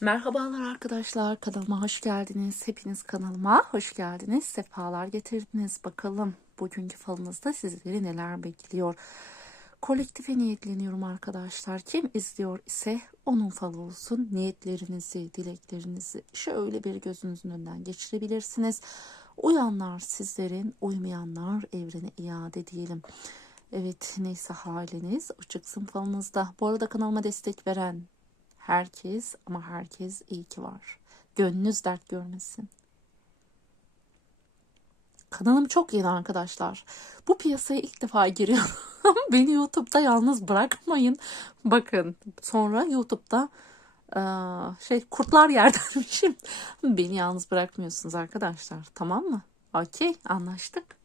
Merhabalar arkadaşlar, kanalıma hoş geldiniz. Hepiniz kanalıma hoş geldiniz. Sefalar getirdiniz. Bakalım bugünkü falınızda sizleri neler bekliyor. Kolektife niyetleniyorum arkadaşlar. Kim izliyor ise onun falı olsun. Niyetlerinizi, dileklerinizi şöyle bir gözünüzün önünden geçirebilirsiniz. Uyanlar sizlerin, uymayanlar evrene iade diyelim. Evet neyse haliniz o çıksın falınızda. Bu arada kanalıma destek veren Herkes ama herkes iyi ki var. Gönlünüz dert görmesin. Kanalım çok yeni arkadaşlar. Bu piyasaya ilk defa giriyorum. Beni YouTube'da yalnız bırakmayın. Bakın sonra YouTube'da şey kurtlar yerdenmişim. Beni yalnız bırakmıyorsunuz arkadaşlar. Tamam mı? Okey anlaştık.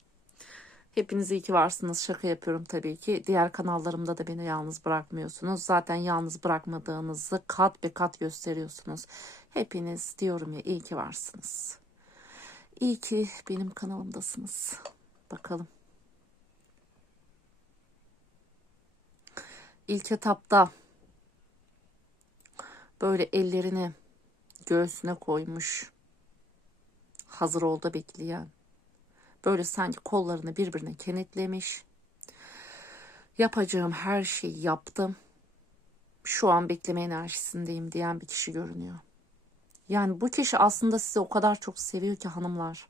Hepiniz iyi ki varsınız. Şaka yapıyorum tabii ki. Diğer kanallarımda da beni yalnız bırakmıyorsunuz. Zaten yalnız bırakmadığınızı kat be kat gösteriyorsunuz. Hepiniz diyorum ya iyi ki varsınız. İyi ki benim kanalımdasınız. Bakalım. İlk etapta böyle ellerini göğsüne koymuş. Hazır oldu bekleyen Böyle sanki kollarını birbirine kenetlemiş. Yapacağım her şeyi yaptım. Şu an bekleme enerjisindeyim diyen bir kişi görünüyor. Yani bu kişi aslında sizi o kadar çok seviyor ki hanımlar.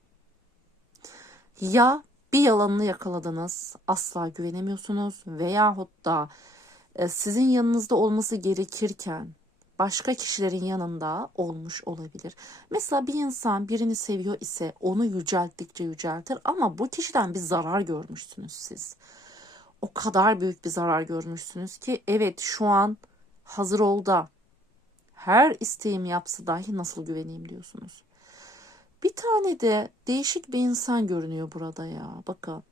Ya bir yalanını yakaladınız, asla güvenemiyorsunuz veyahut da e, sizin yanınızda olması gerekirken başka kişilerin yanında olmuş olabilir. Mesela bir insan birini seviyor ise onu yücelttikçe yüceltir ama bu kişiden bir zarar görmüşsünüz siz. O kadar büyük bir zarar görmüşsünüz ki evet şu an hazır ol da her isteğim yapsa dahi nasıl güveneyim diyorsunuz. Bir tane de değişik bir insan görünüyor burada ya. Bakın.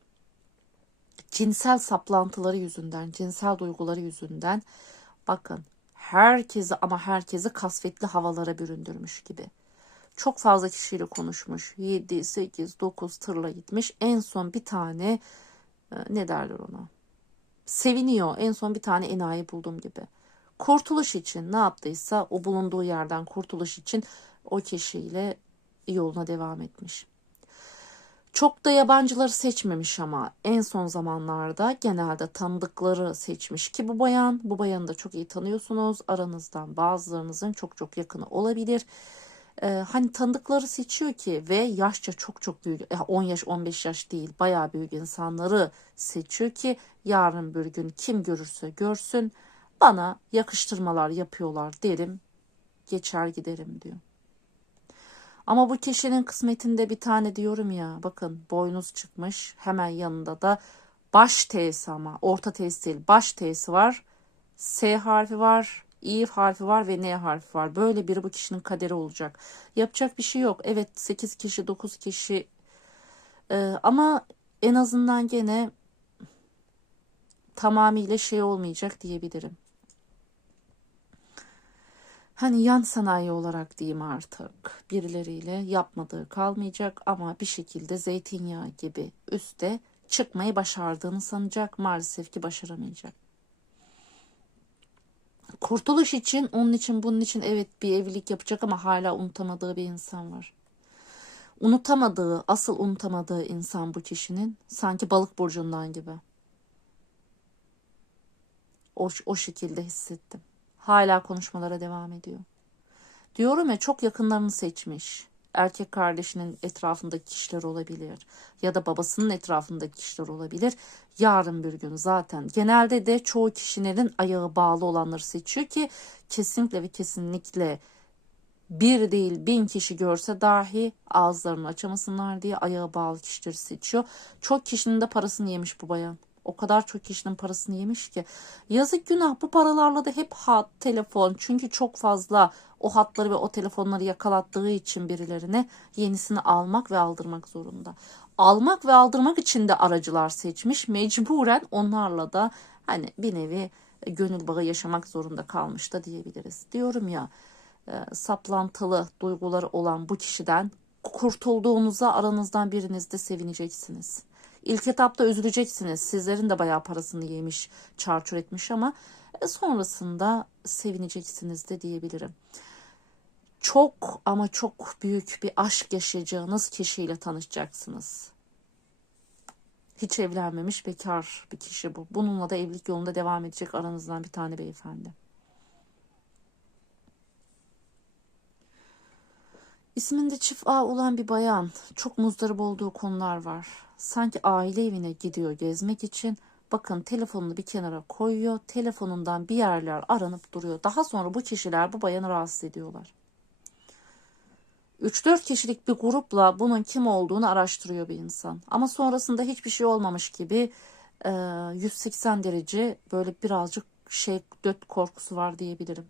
Cinsel saplantıları yüzünden, cinsel duyguları yüzünden bakın herkesi ama herkesi kasvetli havalara büründürmüş gibi. Çok fazla kişiyle konuşmuş. 7, 8, 9 tırla gitmiş. En son bir tane e, ne derler ona? Seviniyor. En son bir tane enayi buldum gibi. Kurtuluş için ne yaptıysa o bulunduğu yerden kurtuluş için o kişiyle yoluna devam etmiş. Çok da yabancıları seçmemiş ama en son zamanlarda genelde tanıdıkları seçmiş ki bu bayan, bu bayanı da çok iyi tanıyorsunuz. Aranızdan bazılarınızın çok çok yakını olabilir. Ee, hani tanıdıkları seçiyor ki ve yaşça çok çok büyük 10 yaş 15 yaş değil bayağı büyük insanları seçiyor ki yarın bir gün kim görürse görsün bana yakıştırmalar yapıyorlar derim geçer giderim diyor. Ama bu kişinin kısmetinde bir tane diyorum ya bakın boynuz çıkmış hemen yanında da baş T'si ama orta T'si değil baş T'si var. S harfi var, İ harfi var ve N harfi var. Böyle biri bu kişinin kaderi olacak. Yapacak bir şey yok. Evet 8 kişi 9 kişi ee, ama en azından gene tamamıyla şey olmayacak diyebilirim hani yan sanayi olarak diyeyim artık birileriyle yapmadığı kalmayacak ama bir şekilde zeytinyağı gibi üste çıkmayı başardığını sanacak maalesef ki başaramayacak. Kurtuluş için onun için bunun için evet bir evlilik yapacak ama hala unutamadığı bir insan var. Unutamadığı, asıl unutamadığı insan bu kişinin sanki balık burcundan gibi. O, o şekilde hissettim. Hala konuşmalara devam ediyor. Diyorum ya çok yakınlarını seçmiş. Erkek kardeşinin etrafındaki kişiler olabilir ya da babasının etrafındaki kişiler olabilir. Yarın bir gün zaten genelde de çoğu kişilerin ayağı bağlı olanları seçiyor ki kesinlikle ve kesinlikle bir değil bin kişi görse dahi ağızlarını açamasınlar diye ayağı bağlı kişileri seçiyor. Çok kişinin de parasını yemiş bu bayan. O kadar çok kişinin parasını yemiş ki. Yazık günah bu paralarla da hep hat, telefon. Çünkü çok fazla o hatları ve o telefonları yakalattığı için birilerine yenisini almak ve aldırmak zorunda. Almak ve aldırmak için de aracılar seçmiş. Mecburen onlarla da hani bir nevi gönül bağı yaşamak zorunda kalmış da diyebiliriz. Diyorum ya e, saplantılı duyguları olan bu kişiden kurtulduğunuza aranızdan biriniz de sevineceksiniz. İlk etapta üzüleceksiniz. Sizlerin de bayağı parasını yemiş, çarçur etmiş ama e, sonrasında sevineceksiniz de diyebilirim. çok ama çok büyük bir aşk yaşayacağınız kişiyle tanışacaksınız. Hiç evlenmemiş bekar bir kişi bu. Bununla da evlilik yolunda devam edecek aranızdan bir tane beyefendi. İsminde çift A olan bir bayan. Çok muzdarip olduğu konular var. Sanki aile evine gidiyor gezmek için. Bakın telefonunu bir kenara koyuyor. Telefonundan bir yerler aranıp duruyor. Daha sonra bu kişiler bu bayanı rahatsız ediyorlar. 3-4 kişilik bir grupla bunun kim olduğunu araştırıyor bir insan. Ama sonrasında hiçbir şey olmamış gibi 180 derece böyle birazcık şey döt korkusu var diyebilirim.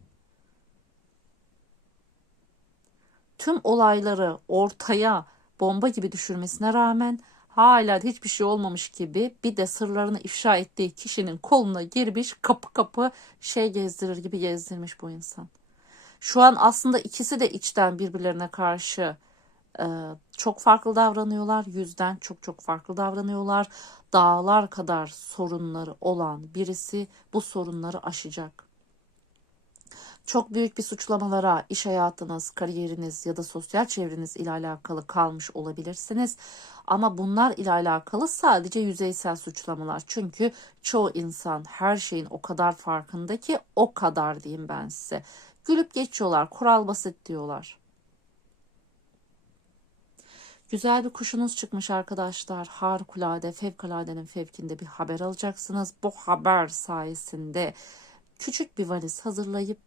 Tüm olayları ortaya bomba gibi düşürmesine rağmen hala hiçbir şey olmamış gibi bir de sırlarını ifşa ettiği kişinin koluna girmiş kapı kapı şey gezdirir gibi gezdirmiş bu insan. Şu an aslında ikisi de içten birbirlerine karşı e, çok farklı davranıyorlar. Yüzden çok çok farklı davranıyorlar. Dağlar kadar sorunları olan birisi bu sorunları aşacak. Çok büyük bir suçlamalara iş hayatınız, kariyeriniz ya da sosyal çevreniz ile alakalı kalmış olabilirsiniz. Ama bunlar ile alakalı sadece yüzeysel suçlamalar. Çünkü çoğu insan her şeyin o kadar farkında ki o kadar diyeyim ben size. Gülüp geçiyorlar. Kural basit diyorlar. Güzel bir kuşunuz çıkmış arkadaşlar. Harikulade, fevkaladenin fevkinde bir haber alacaksınız. Bu haber sayesinde küçük bir valiz hazırlayıp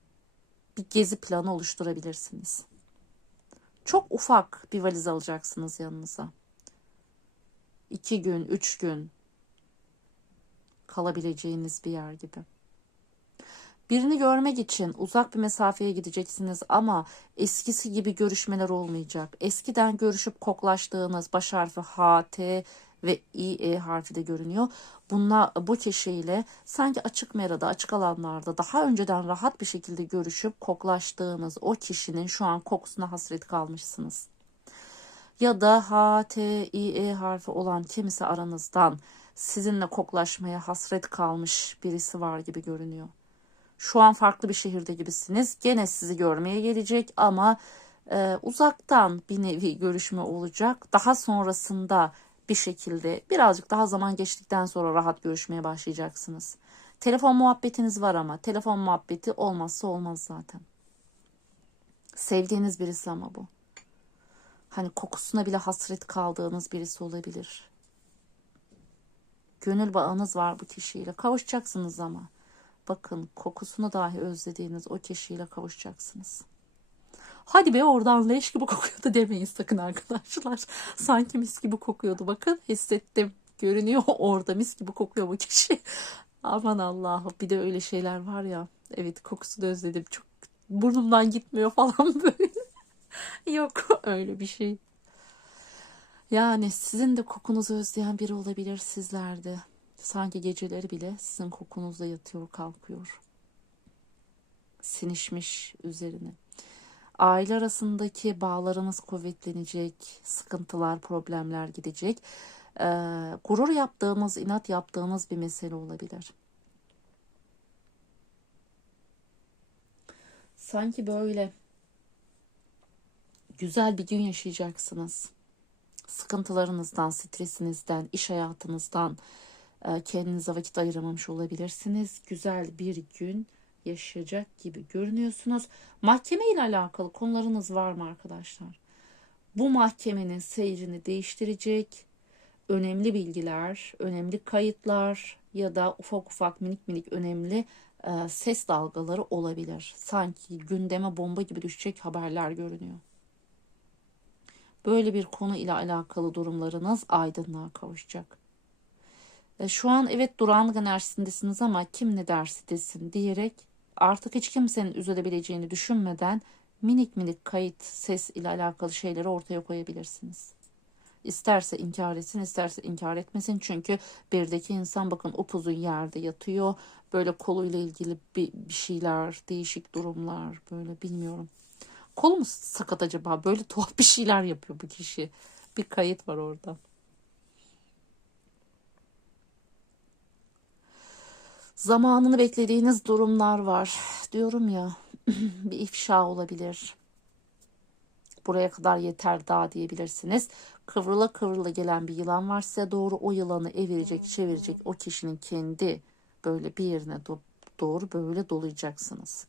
bir gezi planı oluşturabilirsiniz. Çok ufak bir valiz alacaksınız yanınıza. İki gün, üç gün kalabileceğiniz bir yer gibi. Birini görmek için uzak bir mesafeye gideceksiniz ama eskisi gibi görüşmeler olmayacak. Eskiden görüşüp koklaştığınız baş harfi H, T ve İ, E harfi de görünüyor. Bunlar bu kişiyle sanki açık merada, açık alanlarda daha önceden rahat bir şekilde görüşüp koklaştığınız o kişinin şu an kokusuna hasret kalmışsınız. Ya da H, T, İ, E harfi olan kimisi aranızdan sizinle koklaşmaya hasret kalmış birisi var gibi görünüyor. Şu an farklı bir şehirde gibisiniz. Gene sizi görmeye gelecek ama e, uzaktan bir nevi görüşme olacak. Daha sonrasında bir şekilde birazcık daha zaman geçtikten sonra rahat görüşmeye başlayacaksınız. Telefon muhabbetiniz var ama telefon muhabbeti olmazsa olmaz zaten. Sevdiğiniz birisi ama bu. Hani kokusuna bile hasret kaldığınız birisi olabilir. Gönül bağınız var bu kişiyle. Kavuşacaksınız ama. Bakın kokusunu dahi özlediğiniz o kişiyle kavuşacaksınız. Hadi be oradan leş gibi kokuyordu demeyin sakın arkadaşlar. Sanki mis gibi kokuyordu. Bakın hissettim. Görünüyor orada mis gibi kokuyor bu kişi. Aman Allah'ım bir de öyle şeyler var ya. Evet kokusunu özledim. Çok burnumdan gitmiyor falan böyle. Yok öyle bir şey. Yani sizin de kokunuzu özleyen biri olabilir sizlerde. Sanki geceleri bile sizin kokunuzla yatıyor kalkıyor. Sinişmiş üzerine. Aile arasındaki bağlarınız kuvvetlenecek, sıkıntılar, problemler gidecek. Ee, gurur yaptığımız, inat yaptığımız bir mesele olabilir. Sanki böyle güzel bir gün yaşayacaksınız. Sıkıntılarınızdan, stresinizden, iş hayatınızdan, e, kendinize vakit ayıramamış olabilirsiniz. Güzel bir gün yaşayacak gibi görünüyorsunuz. Mahkeme ile alakalı konularınız var mı arkadaşlar? Bu mahkemenin seyrini değiştirecek önemli bilgiler, önemli kayıtlar ya da ufak ufak minik minik önemli e, ses dalgaları olabilir. Sanki gündeme bomba gibi düşecek haberler görünüyor. Böyle bir konu ile alakalı durumlarınız aydınlığa kavuşacak. E, şu an evet durağanlık enerjisindesiniz ama kim ne dersi desin diyerek artık hiç kimsenin üzülebileceğini düşünmeden minik minik kayıt ses ile alakalı şeyleri ortaya koyabilirsiniz. İsterse inkar etsin, isterse inkar etmesin. Çünkü birdeki insan bakın upuzun yerde yatıyor. Böyle koluyla ilgili bir, bir şeyler, değişik durumlar böyle bilmiyorum. Kolu mu sakat acaba? Böyle tuhaf bir şeyler yapıyor bu kişi. Bir kayıt var orada. Zamanını beklediğiniz durumlar var. Diyorum ya bir ifşa olabilir. Buraya kadar yeter daha diyebilirsiniz. Kıvrıla kıvrıla gelen bir yılan var size doğru o yılanı evirecek çevirecek o kişinin kendi böyle bir yerine do- doğru böyle dolayacaksınız.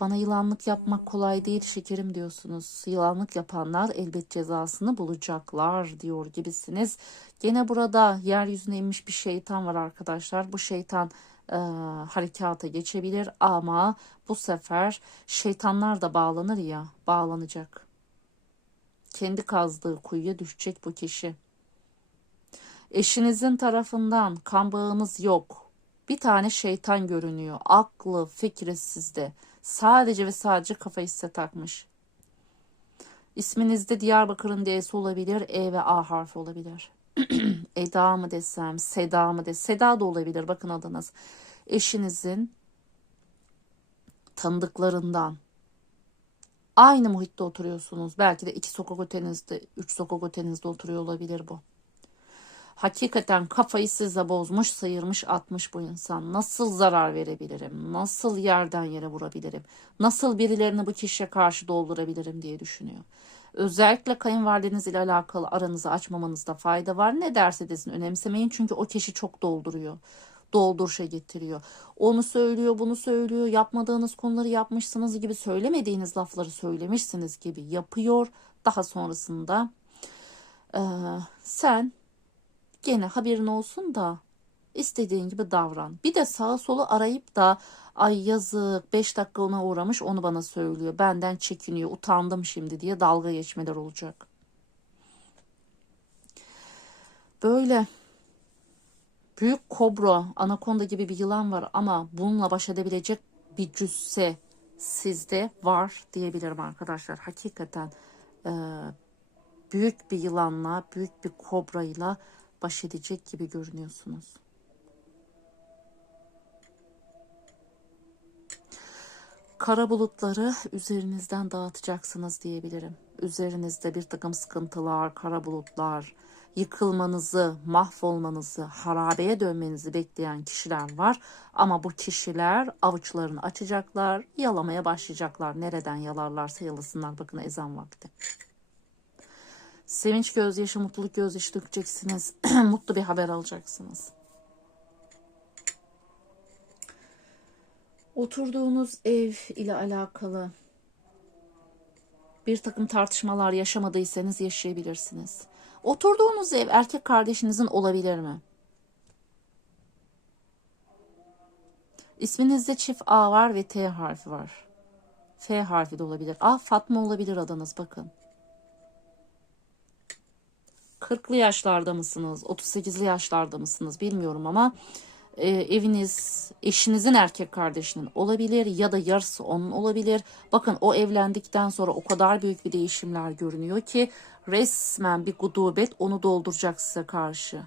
Bana yılanlık yapmak kolay değil şekerim diyorsunuz. Yılanlık yapanlar elbet cezasını bulacaklar diyor gibisiniz. Gene burada yeryüzüne inmiş bir şeytan var arkadaşlar. Bu şeytan e, harekata geçebilir ama bu sefer şeytanlar da bağlanır ya bağlanacak. Kendi kazdığı kuyuya düşecek bu kişi. Eşinizin tarafından kan bağınız yok. Bir tane şeytan görünüyor. Aklı, fikri sizde. Sadece ve sadece kafayı size takmış. İsminizde Diyarbakır'ın D'si olabilir. E ve A harfi olabilir. Eda mı desem, Seda mı desem. Seda da olabilir bakın adınız. Eşinizin tanıdıklarından aynı muhitte oturuyorsunuz. Belki de iki sokak ötenizde, üç sokak ötenizde oturuyor olabilir bu. Hakikaten kafayı size bozmuş, sıyırmış, atmış bu insan. Nasıl zarar verebilirim? Nasıl yerden yere vurabilirim? Nasıl birilerini bu kişiye karşı doldurabilirim diye düşünüyor. Özellikle kayınvalideniz ile alakalı aranızı açmamanızda fayda var. Ne derse desin önemsemeyin çünkü o kişi çok dolduruyor. Dolduruşa getiriyor. Onu söylüyor, bunu söylüyor. Yapmadığınız konuları yapmışsınız gibi söylemediğiniz lafları söylemişsiniz gibi yapıyor. Daha sonrasında eee, sen gene haberin olsun da istediğin gibi davran. Bir de sağa solu arayıp da ay yazık 5 dakika ona uğramış onu bana söylüyor. Benden çekiniyor utandım şimdi diye dalga geçmeler olacak. Böyle büyük kobra, anakonda gibi bir yılan var ama bununla baş edebilecek bir cüsse sizde var diyebilirim arkadaşlar. Hakikaten e, büyük bir yılanla, büyük bir kobrayla baş edecek gibi görünüyorsunuz. Kara bulutları üzerinizden dağıtacaksınız diyebilirim. Üzerinizde bir takım sıkıntılar, kara bulutlar, yıkılmanızı, mahvolmanızı, harabeye dönmenizi bekleyen kişiler var. Ama bu kişiler avuçlarını açacaklar, yalamaya başlayacaklar. Nereden yalarlarsa yalasınlar. Bakın ezan vakti. Sevinç gözyaşı, mutluluk gözyaşı dökeceksiniz. Mutlu bir haber alacaksınız. Oturduğunuz ev ile alakalı bir takım tartışmalar yaşamadıysanız yaşayabilirsiniz. Oturduğunuz ev erkek kardeşinizin olabilir mi? İsminizde çift A var ve T harfi var. F harfi de olabilir. A Fatma olabilir adınız bakın. 40'lı yaşlarda mısınız? 38'li yaşlarda mısınız? Bilmiyorum ama e, eviniz eşinizin erkek kardeşinin olabilir ya da yarısı onun olabilir. Bakın o evlendikten sonra o kadar büyük bir değişimler görünüyor ki resmen bir gudubet onu dolduracak size karşı.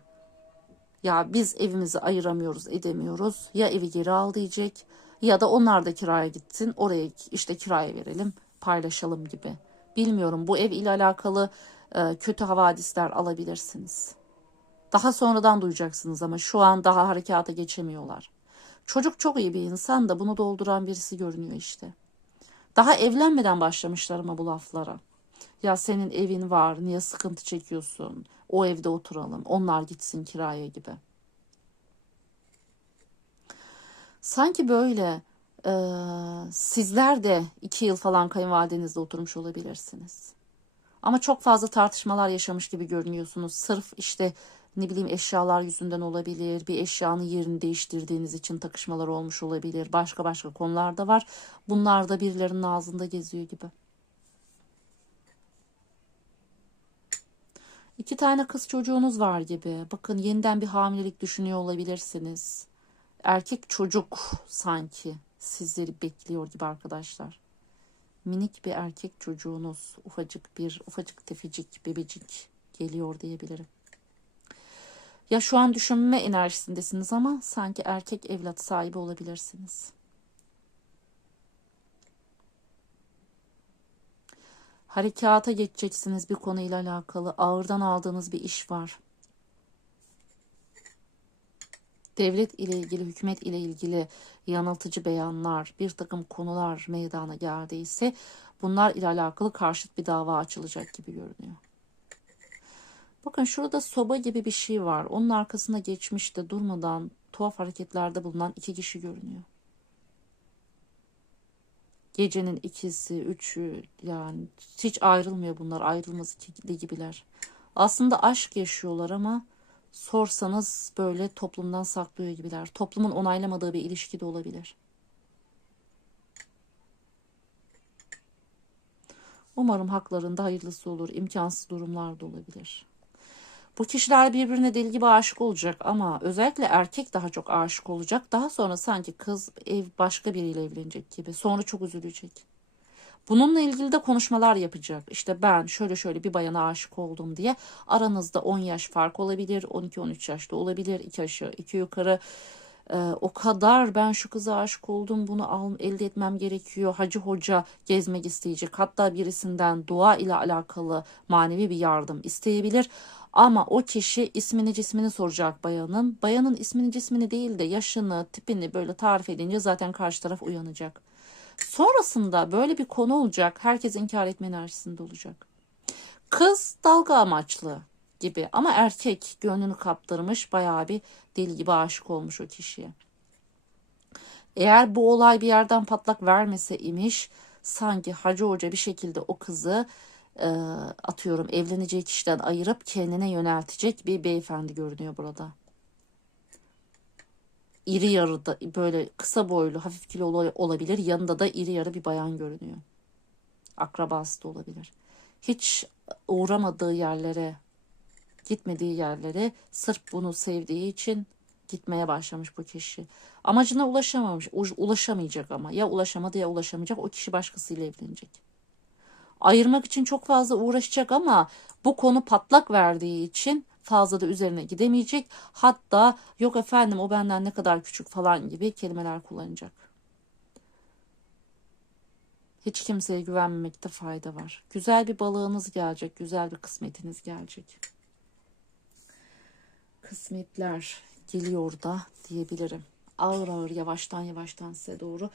Ya biz evimizi ayıramıyoruz, edemiyoruz. Ya evi geri al diyecek ya da onlar da kiraya gitsin. Oraya işte kiraya verelim, paylaşalım gibi. Bilmiyorum bu ev ile alakalı e, kötü havadisler alabilirsiniz. Daha sonradan duyacaksınız ama şu an daha harekata geçemiyorlar. Çocuk çok iyi bir insan da bunu dolduran birisi görünüyor işte. Daha evlenmeden başlamışlar ama bu laflara. Ya senin evin var, niye sıkıntı çekiyorsun? O evde oturalım, onlar gitsin kiraya gibi. Sanki böyle e, sizler de iki yıl falan kayınvalidenizde oturmuş olabilirsiniz. Ama çok fazla tartışmalar yaşamış gibi görünüyorsunuz. Sırf işte ne bileyim eşyalar yüzünden olabilir. Bir eşyanın yerini değiştirdiğiniz için takışmalar olmuş olabilir. Başka başka konular da var. Bunlar da birilerinin ağzında geziyor gibi. İki tane kız çocuğunuz var gibi. Bakın yeniden bir hamilelik düşünüyor olabilirsiniz. Erkek çocuk sanki sizleri bekliyor gibi arkadaşlar. Minik bir erkek çocuğunuz, ufacık bir, ufacık tefecik, bebecik geliyor diyebilirim. Ya şu an düşünme enerjisindesiniz ama sanki erkek evlat sahibi olabilirsiniz. Harekata geçeceksiniz bir konuyla alakalı. Ağırdan aldığınız bir iş var. Devlet ile ilgili, hükümet ile ilgili yanıltıcı beyanlar, bir takım konular meydana geldiyse bunlar ile alakalı karşıt bir dava açılacak gibi görünüyor. Bakın şurada soba gibi bir şey var. Onun arkasında geçmişte durmadan tuhaf hareketlerde bulunan iki kişi görünüyor. Gecenin ikisi, üçü yani hiç ayrılmıyor bunlar. Ayrılmaz ikili gibiler. Aslında aşk yaşıyorlar ama sorsanız böyle toplumdan saklıyor gibiler. Toplumun onaylamadığı bir ilişki de olabilir. Umarım haklarında hayırlısı olur. İmkansız durumlar da olabilir. Bu kişiler birbirine deli gibi aşık olacak ama özellikle erkek daha çok aşık olacak. Daha sonra sanki kız ev başka biriyle evlenecek gibi. Sonra çok üzülecek. Bununla ilgili de konuşmalar yapacak. İşte ben şöyle şöyle bir bayana aşık oldum diye. Aranızda 10 yaş fark olabilir. 12-13 yaşta olabilir. 2 aşağı 2 yukarı. Ee, o kadar ben şu kıza aşık oldum bunu al, elde etmem gerekiyor. Hacı hoca gezmek isteyecek. Hatta birisinden dua ile alakalı manevi bir yardım isteyebilir. Ama o kişi ismini cismini soracak bayanın. Bayanın ismini cismini değil de yaşını, tipini böyle tarif edince zaten karşı taraf uyanacak. Sonrasında böyle bir konu olacak. Herkes inkar etme enerjisinde olacak. Kız dalga amaçlı gibi ama erkek gönlünü kaptırmış bayağı bir deli gibi aşık olmuş o kişiye. Eğer bu olay bir yerden patlak vermese imiş sanki Hacı Hoca bir şekilde o kızı e, atıyorum evleneceği kişiden ayırıp kendine yöneltecek bir beyefendi görünüyor burada. İri yarı da böyle kısa boylu hafif kilolu olabilir yanında da iri yarı bir bayan görünüyor. Akrabası da olabilir. Hiç uğramadığı yerlere gitmediği yerlere sırf bunu sevdiği için gitmeye başlamış bu kişi. Amacına ulaşamamış, ulaşamayacak ama ya ulaşamadı ya ulaşamayacak o kişi başkasıyla evlenecek. Ayırmak için çok fazla uğraşacak ama bu konu patlak verdiği için fazla da üzerine gidemeyecek. Hatta yok efendim o benden ne kadar küçük falan gibi kelimeler kullanacak. Hiç kimseye güvenmemekte fayda var. Güzel bir balığınız gelecek, güzel bir kısmetiniz gelecek kısmetler geliyor da diyebilirim. Ağır ağır yavaştan yavaştan size doğru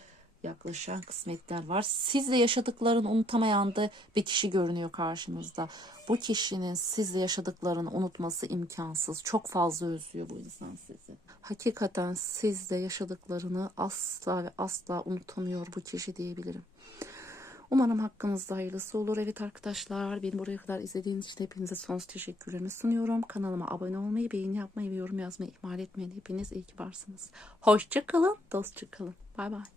yaklaşan kısmetler var. Sizle yaşadıklarını unutamayan da bir kişi görünüyor karşınızda. Bu kişinin sizle yaşadıklarını unutması imkansız. Çok fazla özlüyor bu insan sizi. Hakikaten sizle yaşadıklarını asla ve asla unutamıyor bu kişi diyebilirim. Umarım hakkınızda hayırlısı olur. Evet arkadaşlar beni buraya kadar izlediğiniz için hepinize sonsuz teşekkürlerimi sunuyorum. Kanalıma abone olmayı, beğeni yapmayı ve yorum yazmayı ihmal etmeyin. Hepiniz iyi ki varsınız. Hoşçakalın, dostça kalın. Bay bay.